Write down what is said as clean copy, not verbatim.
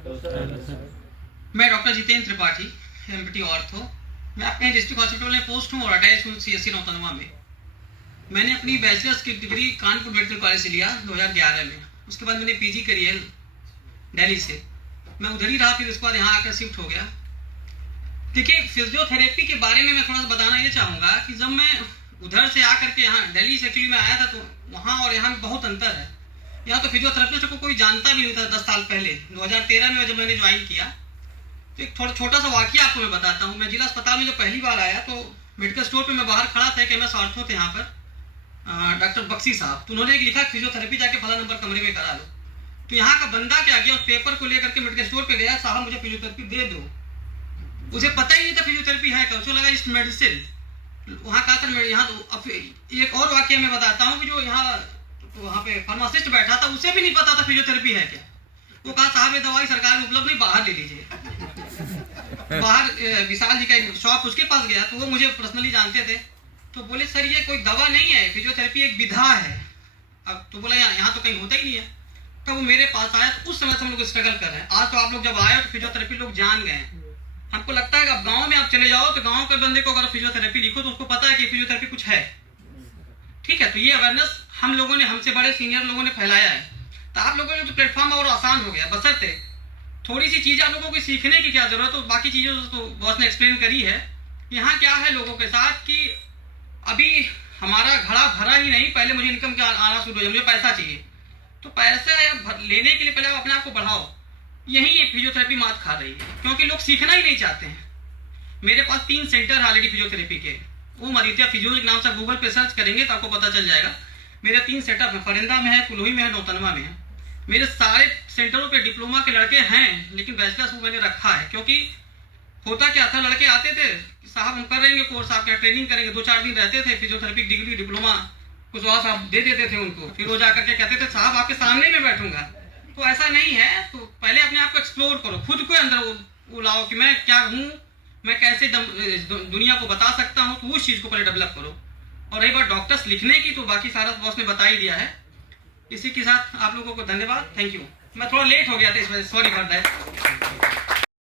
मैं doctor Jitendra Tripathi, empty ortho. मैं अपने डिस्ट्रिक्ट हॉस्पिटल में पोस्ट हूँ और अटैच हूँ सीएससी नौतनवा में। मैंने अपनी बैचलर्स की डिग्री कानपुर मेडिकल कॉलेज से लिया 2011 में। उसके बाद मैंने पीजी करी है दिल्ली से। मैं उधर ही रहा, फिर उसके बाद यहाँ आकर शिफ्ट हो गया। देखिए, फिजियोथेरेपी के बारे में मैं थोड़ा सा बताना ये चाहूँगा कि जब मैं उधर से आकर के यहाँ दिल्ली से एक्चुअली मैं आया था, तो वहाँ और यहाँ में बहुत अंतर है। यहाँ तो फिजियोथेरेपिस्ट को कोई जानता भी नहीं था 10 साल पहले। 2013 में जब मैंने ज्वाइन किया, तो एक थोड़ा छोटा सा वाकया आपको मैं बताता हूँ। मैं जिला अस्पताल में जब पहली बार आया, तो मेडिकल स्टोर पे मैं बाहर खड़ा था, कि MS ऑर्थो थे यहाँ पर डॉक्टर बक्सी साहब। तो उन्होंने एक लिखा, फिजियोथेरेपी जाके फला नंबर कमरे में करा लो। तो यहाँ का बंदा क्या किया, उस पेपर को लेकर के मेडिकल स्टोर पे गया, साहब मुझे फिजियोथेरेपी दे दो। मुझे पता ही नहीं था फिजियोथेरेपी है क्या। उसको लगा इस मेडिसिन। वहाँ कहा सर यहाँ तो एक और वाक्य मैं बताता हूँ कि जो यहाँ तो वहाँ पे फार्मासिस्ट बैठा था, उसे भी नहीं पता था फिजियोथेरेपी है क्या। वो कहा साहब ये दवाई सरकार में उपलब्ध नहीं, बाहर ले लीजिए। बाहर विशाल जी का एक शॉप, उसके पास गया, तो वो मुझे पर्सनली जानते थे। तो बोले सर ये कोई दवा नहीं है, फिजियोथेरेपी एक विधा है। अब तो बोला यहाँ तो कहीं होता ही नहीं है। तो वो मेरे पास आया, तो उस समय से हम लोग स्ट्रगल कर रहे हैं। आज तो आप लोग जब आए तो फिजियोथेरेपी लोग जान गए। हमको लगता है कि अब गाँव में आप चले जाओ, तो गाँव के बंदे को अगर फिजियोथेरेपी लिखो, तो उसको पता है कि फिजियोथेरेपी कुछ है। ठीक है, तो ये अवेयरनेस हम लोगों ने, हमसे बड़े सीनियर लोगों ने फैलाया है। तो आप लोगों ने तो प्लेटफॉर्म और आसान हो गया। बशर्ते थोड़ी सी चीज़ आप लोगों को सीखने की क्या जरूरत है, बाकी चीज़ें तो बॉस ने एक्सप्लेन करी है। यहाँ क्या है लोगों के साथ कि अभी हमारा घड़ा भरा ही नहीं, पहले मुझे इनकम का आना शुरू हो जाए, मुझे पैसा चाहिए। तो पैसा लेने के लिए पहले आप अपने आप को बढ़ाओ। यही ये फिजियोथेरेपी मात खा रही है, क्योंकि लोग सीखना ही नहीं चाहते हैं। मेरे पास 3 सेंटर ऑलरेडी फिजियोथेरेपी के। ओम आदित्य फिजियो के नाम से गूगल पे सर्च करेंगे तो आपको पता चल जाएगा। मेरे 3 सेटअप हैं, फरिंदा में है, कुल्लूही में है, नौतनवा में है। मेरे सारे सेंटरों पे डिप्लोमा के लड़के हैं, लेकिन बैचलर्स वो मैंने रखा है। क्योंकि होता क्या था, लड़के आते थे, साहब हम कर रहेंगे कोर्स, आप क्या ट्रेनिंग करेंगे। 2-4 दिन रहते थे, फिजियोथेरेपी डिग्री डिप्लोमा कुशवाहा साहब दे देते थे उनको। फिर वो जाकर के कहते थे साहब आपके सामने में बैठूंगा। तो ऐसा नहीं है। तो पहले अपने आप को एक्सप्लोर करो, खुद को अंदर वो लाओ कि मैं क्या हूँ, मैं कैसे दुनिया को बता सकता हूँ। तो उस चीज़ को पहले डेवलप करो। और रही बात डॉक्टर्स लिखने की, तो बाकी सारा बॉस ने बता ही दिया है। इसी के साथ आप लोगों को धन्यवाद, थैंक यू। मैं थोड़ा लेट हो गया था इस वजह से, सॉरी फॉर दैट।